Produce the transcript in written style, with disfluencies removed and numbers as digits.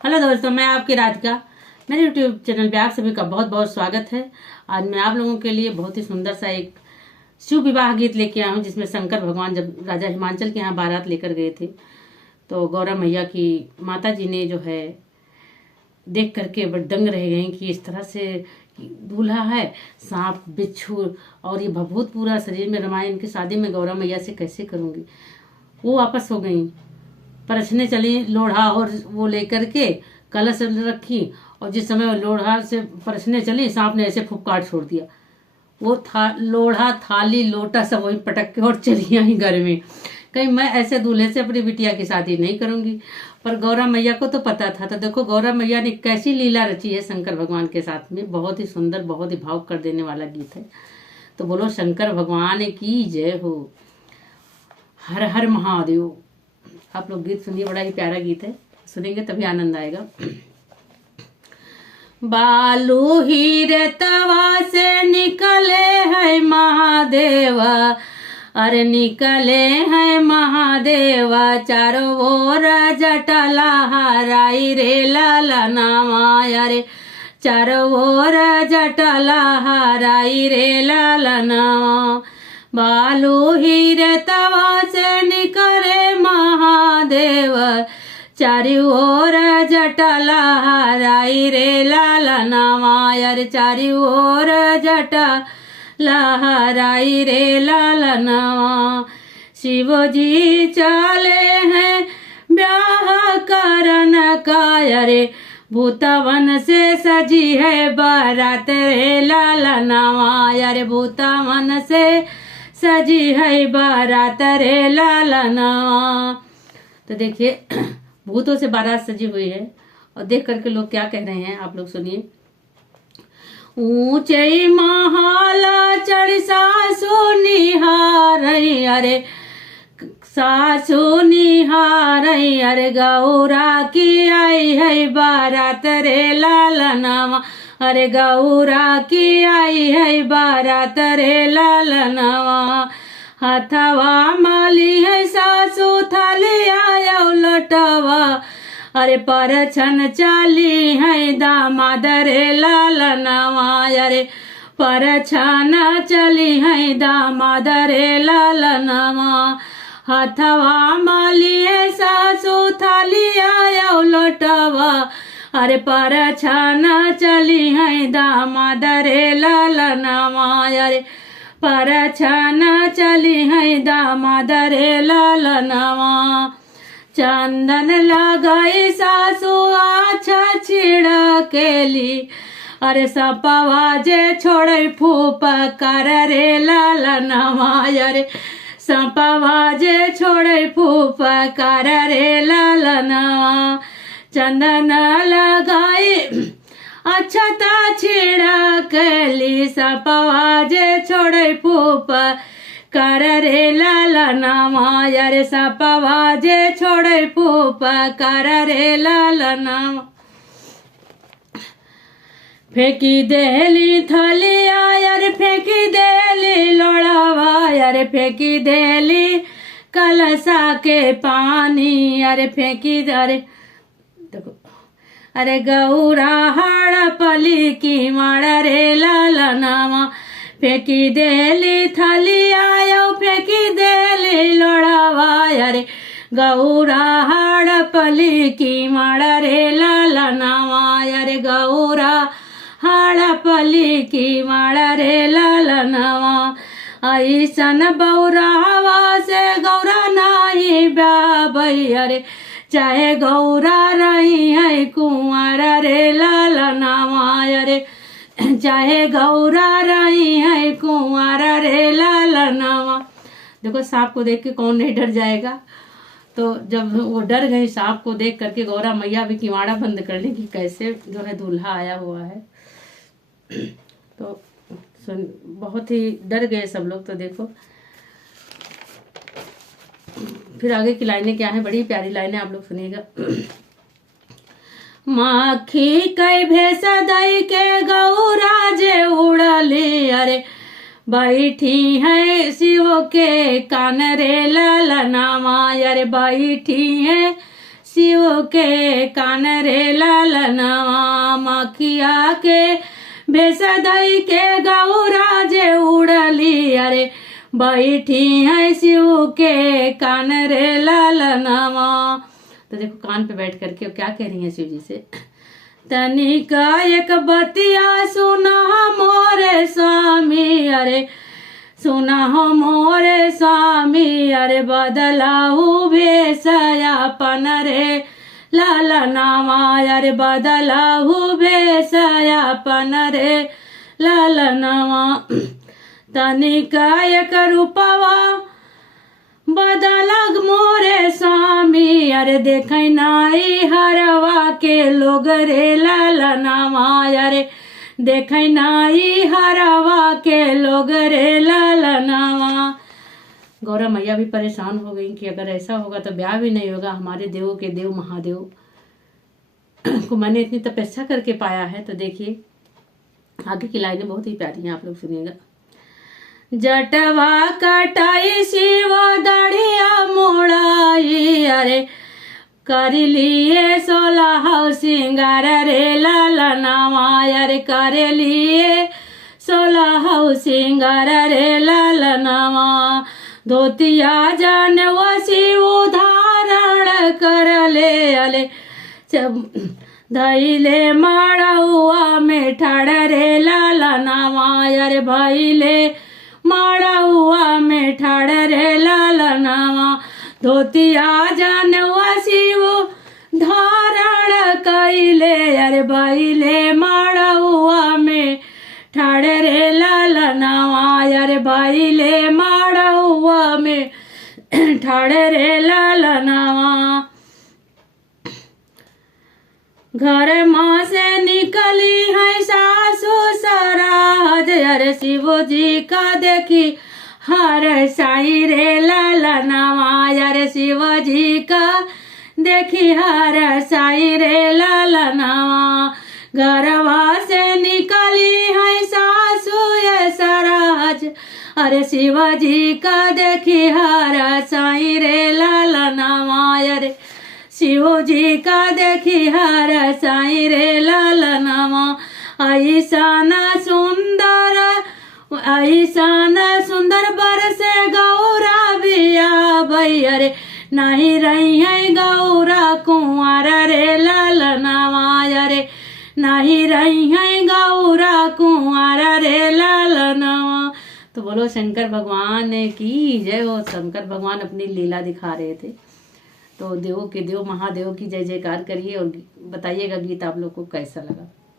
हेलो दोस्तों, मैं आपकी राधिका। मेरे यूट्यूब चैनल पे आप सभी का बहुत बहुत स्वागत है। आज मैं आप लोगों के लिए बहुत ही सुंदर सा एक शिव विवाह गीत लेके आया हूँ, जिसमें शंकर भगवान जब राजा हिमांचल के यहाँ बारात लेकर गए थे तो गौरा मैया की माता जी ने जो है देख करके बड़ दंग रह गई कि इस तरह से दूल्हा है, सांप बिच्छू और ये भभूत पूरा शरीर में रमाया, इनकी शादी में गौरा मैया से कैसे करूँगी। वो वापस हो गई, परछने चली लोढ़ा और वो लेकर के कलश रखी, और जिस समय वो लोढ़ा से परछने चली, सांप ने ऐसे फुफकार छोड़ दिया। वो था लोढ़ा थाली लोटा सब वही पटक के और चली आई घर में। कहीं मैं ऐसे दूल्हे से अपनी बिटिया की शादी नहीं करूंगी। पर गौरा मैया को तो पता था। तो देखो गौरा मैया ने कैसी लीला रची है शंकर भगवान के साथ में। बहुत ही सुंदर, बहुत ही भावुक कर देने वाला गीत है। तो बोलो शंकर भगवान की जय हो। हर हर महादेव। आप लोग गीत सुनिए, बड़ा ही प्यारा गीत है, सुनेंगे तभी आनंद आएगा। बालू हीरे तवा से निकले है महादेवा, अरे निकले है महादेवा, चारों ओर जटला हराई रे लाला नामा, अरे चारों ओर जटला हराई रे लाला नामा। बालू हीरे तवा से निकले महादेव, चारी ओर जटला हराई रे लाला नामा, यार चारी ओर जटला हराई रे लाला नामा। शिव जी चले हैं ब्याह करन का, यारे भूतवन से सजी है बारात रे लाला नामा, यारे भूतवन से सजी है बारात रे लाला नामा। तो देखिए भूतों से बारात सजी हुई है, और देख करके लोग क्या कह रहे हैं आप लोग सुनिए। ऊंचे महाला चढ़ सासू निहार, अरे सासू निहार, अरे गौरा की आई है बारात रे लाला नामा, अरे गौरा की आई है बारात रे लाला नामा। हथवा माली है सासू थाली आया लटवा, अरे परछन चाली है दामाद रे लाला नामा, अरे परछन चली है दामाद रे लाला नामा। हथवा माली है सासू थाली आया लटवा, अरे परछन चली है दामाद रे लाला नामा, अरे परछन चली है दामाद रे लाला नामा। चंदन लगाई सासू आछा छिड़केली, अरे सपवा जे छोड़े फूप कर रे लाला नामा, अरे सपवा जे छोड़े फूप कर रे लाला नामा। चंदन लगाई अछता छिड़कली, सपवा जे छोड़े फूप कर रे लाला नामा, यारे सपवा जे छोड़े फूप कर रे लाला नामा। फेंकी देली थलिया, यार फेंकी देली लोड़ावा, यार फेंकी देली कलसा के पानी, अरे फेंकी, अरे देखो, अरे गौरा हड़पली की माड़ा रे लाला नामा। फेंकी देली थलिया, फेंकी देली लोड़ावा, अरे गौरा हड़पली की माड़ा रे लाला नामा, अरे गौरा हड़पली की माड़ा रे लाला नामा। ऐसन बौरावा से गौरा नाही ब्याबई, अरे चाहे गौरा रही है कुंवर रे लाला नामा, अरे चाहे गौरा रही है कुंवर रे लाला नामा। देखो सांप को देख के कौन नहीं डर जाएगा। तो जब वो डर गई सांप को देख करके, गौरा मैया भी किवाड़ा बंद कर ली कि कैसे जो है दूल्हा आया हुआ है। तो बहुत ही डर गए सब लोग। तो देखो फिर आगे की लाइनें क्या है, बड़ी प्यारी लाइनें, आप लोग सुनिएगा। माखी कई भेस दई के गौरा जे उड़ली, अरे बैठी है शिव के कान रे लाला नामा, अरे बैठी है शिव के कान रे लालनवा मखिया के भेष धई के गौरा जे उड़ली अरे बैठी है शिव के कान रे लालनवा। तो देखो कान पे बैठ करके क्या कह रही है शिव जी से, तनिका एक बतिया सुना मोरे स्वामी अरे सुना हो मोरे स्वामी अरे बदलाऊ भेषयापन रे लालनवा अरे बदलाऊ भेषयापन रे लालनवा। तनिका एक रूपवा बदलग मोरे स्वामी अरे देख नाई हरवा के लोग रे लालनवा अरे देख नाई हरवा के लोग रे लालनवा। गौरा मैया भी परेशान हो गई कि अगर ऐसा होगा तो ब्याह भी नहीं होगा, हमारे देवों के देव महादेव को मैंने इतनी तपस्या करके पाया है। तो देखिए आगे की लाइनें बहुत ही प्यारी हैं, आप लोग सुनिएगा। जटवा कटाई शिव दड़िया मोड़ाई अरे कर लिए 16 सिंगार रे लालनवा अरे कर लिए 16 सिंगार रे लालनवा। धोतिया जानवा शिव धारण कर ले अले धैले माड़ुआ में ठाड़ रे लालनवा अरे भैले माड़ुआ में ठाड़ रे लालनवा। धोतिया जानवा शिव धारण कैले अरे भैले माड़ुआ में ठाड़ रे लालनवा अरे भैले माड़ुआ में ठाड़ रे लालनवा। घर माँ से निकली है सासू सराज अरे शिव जी का देखी हर साई रे लालनवा अरे शिव जी का देखी हर साई रे लालनवा। घरवा से निकली है सासू ये सराज अरे शिव जी का देखी हर साई रे लालनवा अरे शिव जी का देखी हर साई रे लालनवा। ऐसा सुंदर बर से गौरा बिया भैया नहीं रही है गौरा कुंवर रे लालनवा अरे नहीं रही है गौरा कुंवर रे लालनवा। तो बोलो शंकर भगवान की जय। वो शंकर भगवान अपनी लीला दिखा रहे थे। तो देवों के देव महादेव की जय जयकार करिए और बताइएगा गीत आप लोग को कैसा लगा।